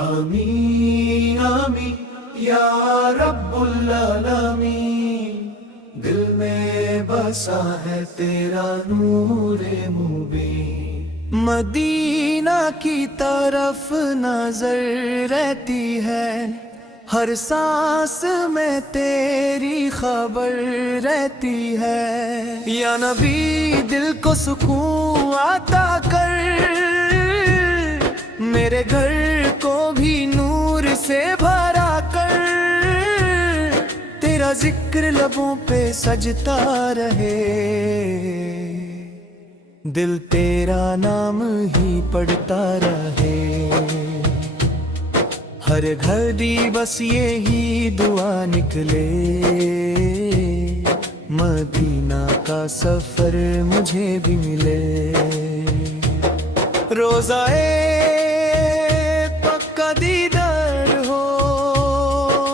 आमीन आमीन या रब्बुल आलमीन। दिल में बसा है तेरा नूरे मुबीन। मदीना की तरफ नजर रहती है, हर सांस में तेरी खबर रहती है। या नबी दिल को सुकून आता कर, मेरे घर को भी नूर से भरा कर। तेरा जिक्र लबों पे सजता रहे, दिल तेरा नाम ही पढ़ता रहे। हर घड़ी बस यही दुआ निकले, मदीना का सफर मुझे भी मिले। रोज़ाए पक्का दीदार हो,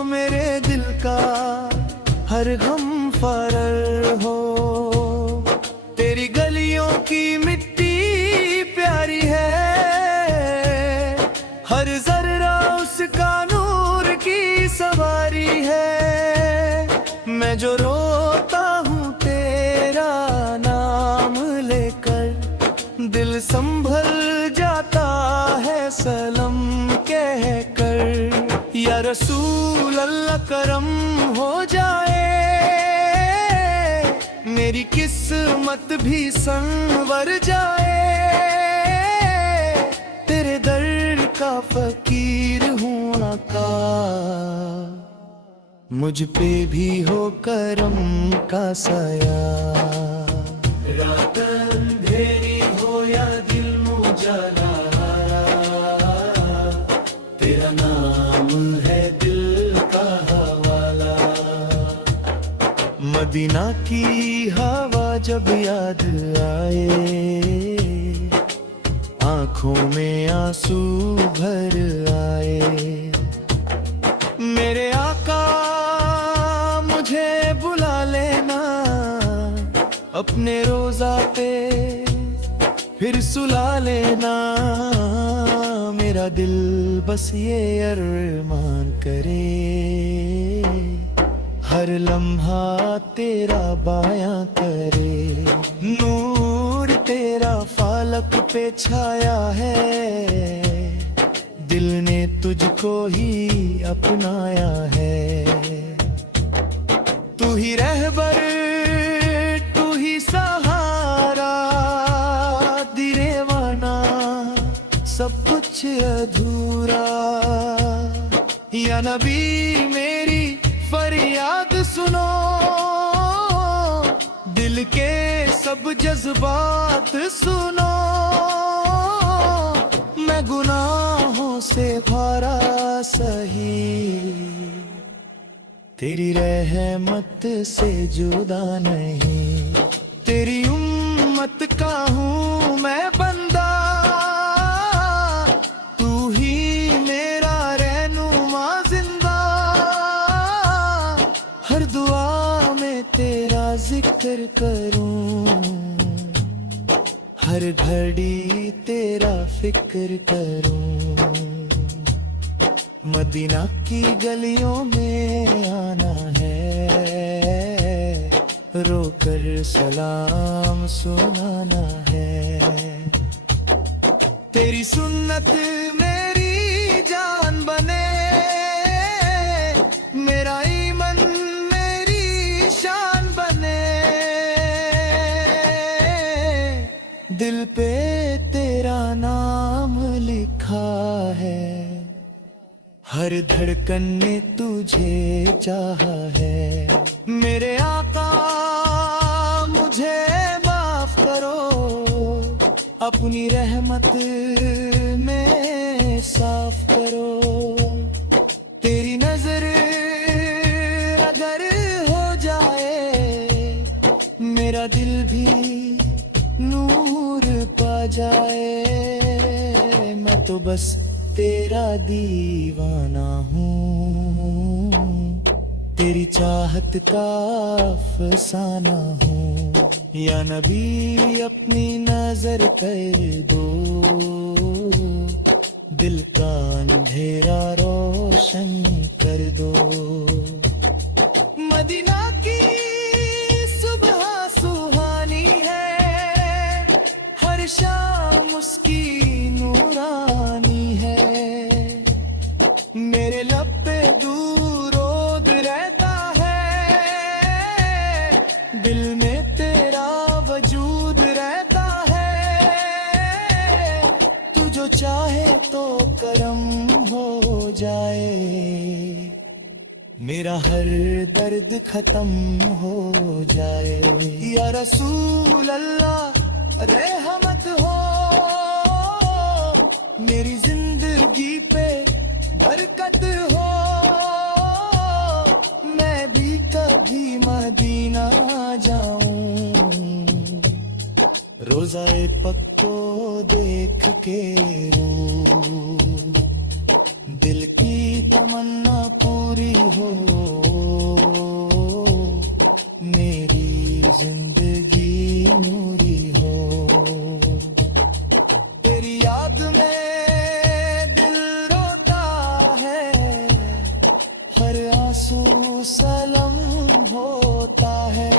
मेरे दिल का हर गम फरार हो। तेरी गलियों की मिट्टी प्यारी है, हर जर्रा उसका नूर की सवारी है। मैं जो रोता हूँ तेरा नाम लेकर, दिल संभल जाता है सलाम कह कर। या रसूल अल्लाह करम हो जाए, मेरी किस्मत भी संवर जाए। तेरे दर का फकीर हूँ आका, मुझ पे भी हो करम का साया। रात अंधेरी हो या दिल मुझाला, तेरा नाम है दिल का हवाला। मदीना की हवा जब याद आए, आंखों में आंसू भर आए। मेरे आका मुझे बुला लेना अपने रोजा पे, फिर सुला लेना। मेरा दिल बस ये अरमान करे, हर लम्हा तेरा बायां करे। नूर तेरा फालक पे छाया है, दिल ने तुझको ही अपनाया है। तू ही रहबर तू ही सहारा, दिरेवाना सब कुछ अधूरा। या नबी मेरी फरियाद सुनो, दिल के सब जज्बात सुनो। मैं गुनाहों से भरा सही, तेरी रहमत से जुदा नहीं। तेरी उम्मत का हूँ मैं बंदा, तू ही मेरा रहनुमा जिंदा। हर दुआ में तेरा जिक्र करूं, हर घड़ी तेरा फिक्र करूं। मदीना की गलियों में आना है, रोकर सलाम सुनाना है। तेरी सुन्नत मेरी जान बने, मेरा ईमान मेरी शान बने। दिल पे तेरा नाम लिखा है, हर धड़कन ने तुझे चाहा है। मेरे आका मुझे माफ करो, अपनी रहमत में साफ करो। तेरी नजर अगर हो जाए, मेरा दिल भी नूर पा जाए। मैं तो बस तेरा दीवाना हूँ, तेरी चाहत का अफसाना हूँ। या नबी अपनी नजर कर दो, दिल का अंधेरा रोशन कर दो। मदीना की सुबह सुहानी है, हर शाम उसकी नूरानी है। मेरे लब पे दूरोद रहता है, दिल में तेरा वजूद रहता है। तू जो चाहे तो करम हो जाए, मेरा हर दर्द खत्म हो जाए। या रसूल अल्लाह रहमत हो, मेरी जिंदगी पे बरकत हो। मैं भी कभी मदीना जाऊं, रोज़ाए पक को देख के रूं। दिल की तमन्ना पूरी हो, मेरी जिंदगी नूरी हो। तेरी याद में दिल रोता है, हर आंसू सलम होता है।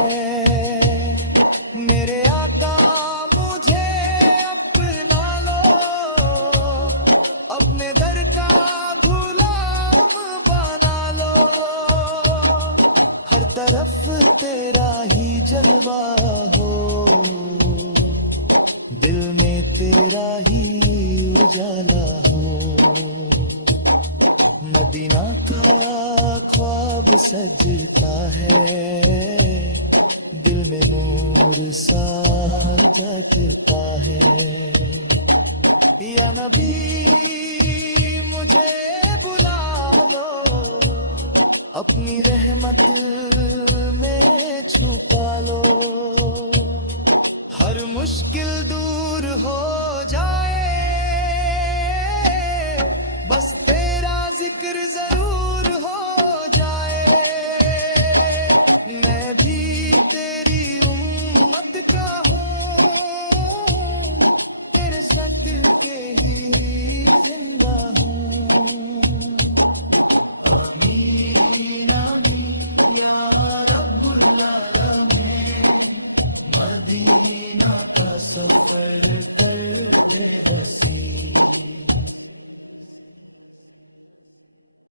मेरे आका मुझे अपना लो, अपने दर का गुलाम बना लो। हर तरफ तेरा ही जलवा हो, दिल में तेरा ही उजाला हो। मदीना का ख्वाब सजता है, दिल में नूर सा जगता है। या नबी मुझे बुला लो, अपनी रहमत में छुपा लो। हर मुश्किल दूर